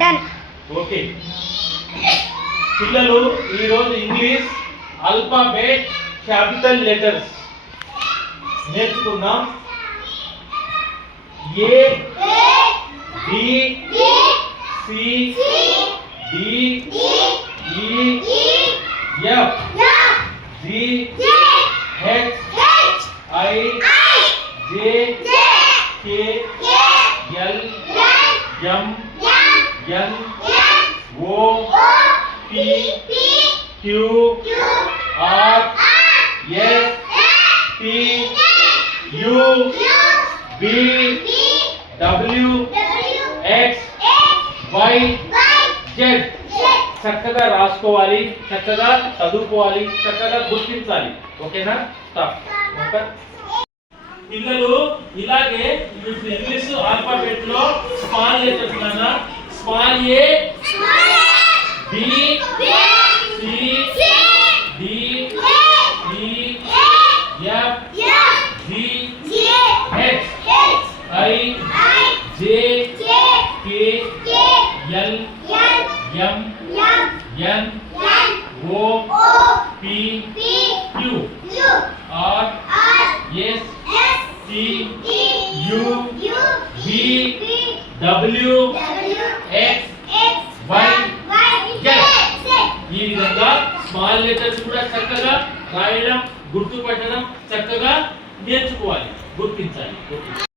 Done. Okay పిల్లలు ఈరోజు English alphabet capital letters నేర్చుకుందాం. ఏ బి సి డి ఈ F G H I J K L M N O P Q R S T U V W X Y Z. చక్కగా రాసుకోవాలి, చక్కగా చదువుకోవాలి, చక్కగా గుర్తించాలి. ఓకేనా? స్టాప్. పిల్లలు ఇలాగే ఇంగ్లీష్ ఆల్ఫాబెట్ లో స్మాల్ లెటర్స్ నాన్న. Small a B C D ఈ F G H I J K L M N O P Q R